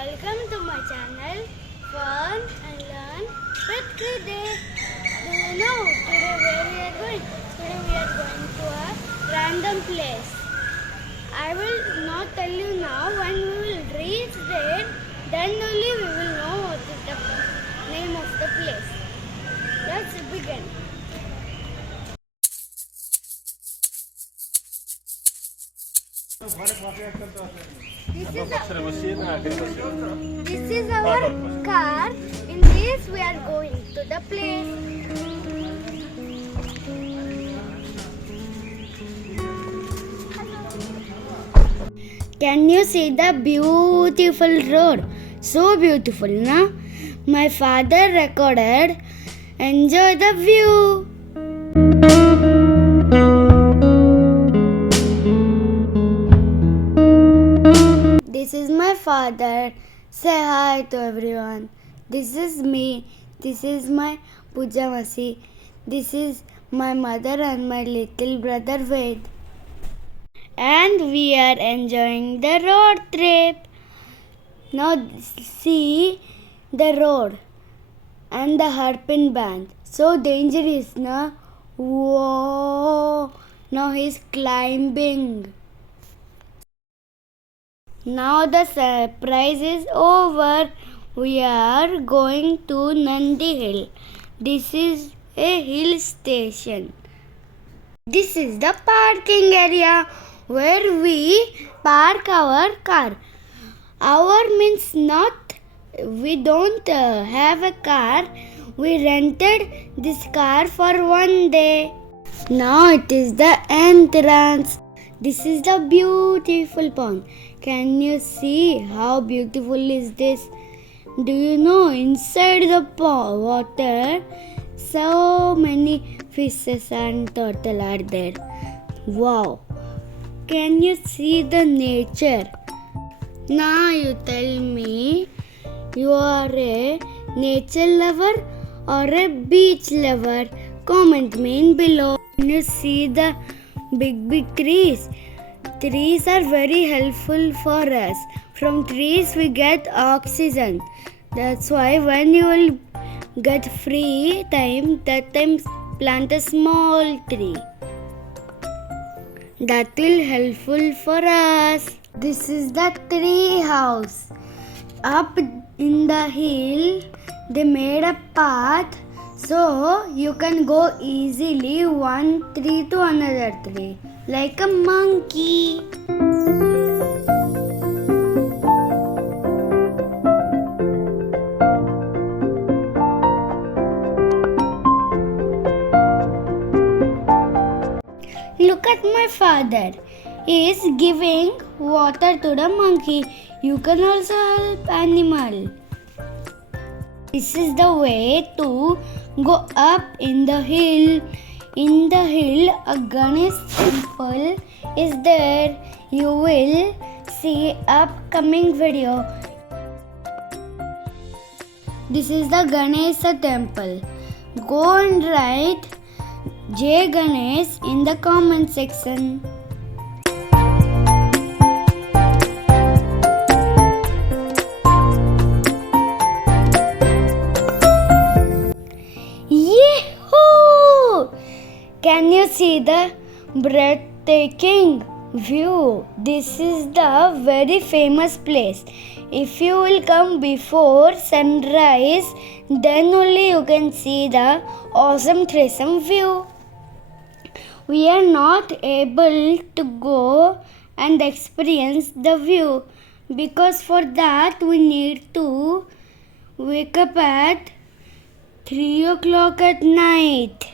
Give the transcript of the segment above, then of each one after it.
Welcome to my channel, Fun and Learn with Kriday. Do you know today where we are going? Today we are going to a random place. I will not tell you now. When we will reach there, then only we will know what is the name of the place. Let's begin. This is our car. In this we are going to the place. Can you see the beautiful road? So beautiful, na? My father recorded. Enjoy the view. This is my father. Say hi to everyone. This is me. This is my Pujamasi. This is my mother and my little brother Ved. And we are enjoying the road trip. Now see the road and the hairpin band. So dangerous, na? Whoa! Now he's climbing. Now the surprise is over. We are going to Nandihill. This is a hill station. This is the parking area where we park our car. Our means not we don't have a car. We rented this car for one day. Now it is the entrance. This is the beautiful pond. Can you see how beautiful is this? Do you know inside the water so many fishes and turtle are there? Wow! Can you see the nature? Now you tell me, you are a nature lover or a beach lover? Comment me in below. Can you see the big trees? Trees are very helpful for us. From trees we get oxygen. That's why when you will get free time, that time plant a small tree. That will helpful for us. This is the tree house. Up in the hill, they made a path so you can go easily one tree to another tree, like a monkey. Look at my father. He is giving water to the monkey. You can also help animal. This is the way to go up in the hill. In the hill, a Ganesh temple is there. You will see upcoming video. This is the Ganesha temple. Go and write Jai Ganesh in the comment section. Can you see the breathtaking view? This is the very famous place. If you will come before sunrise, then only you can see the awesome threesome view. We are not able to go and experience the view because for that we need to wake up at 3 o'clock at night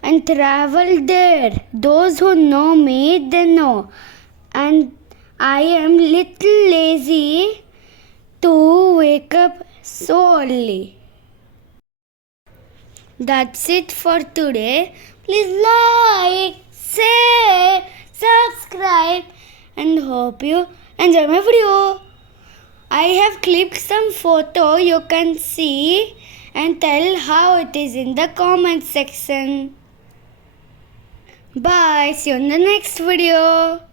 and travel there. Those who know me, they know. And I am little lazy to wake up so early. That's it for today. Please like, share, subscribe and hope you enjoy my video. I have clipped some photo you can see and tell how it is in the comment section. Bye. See you in the next video.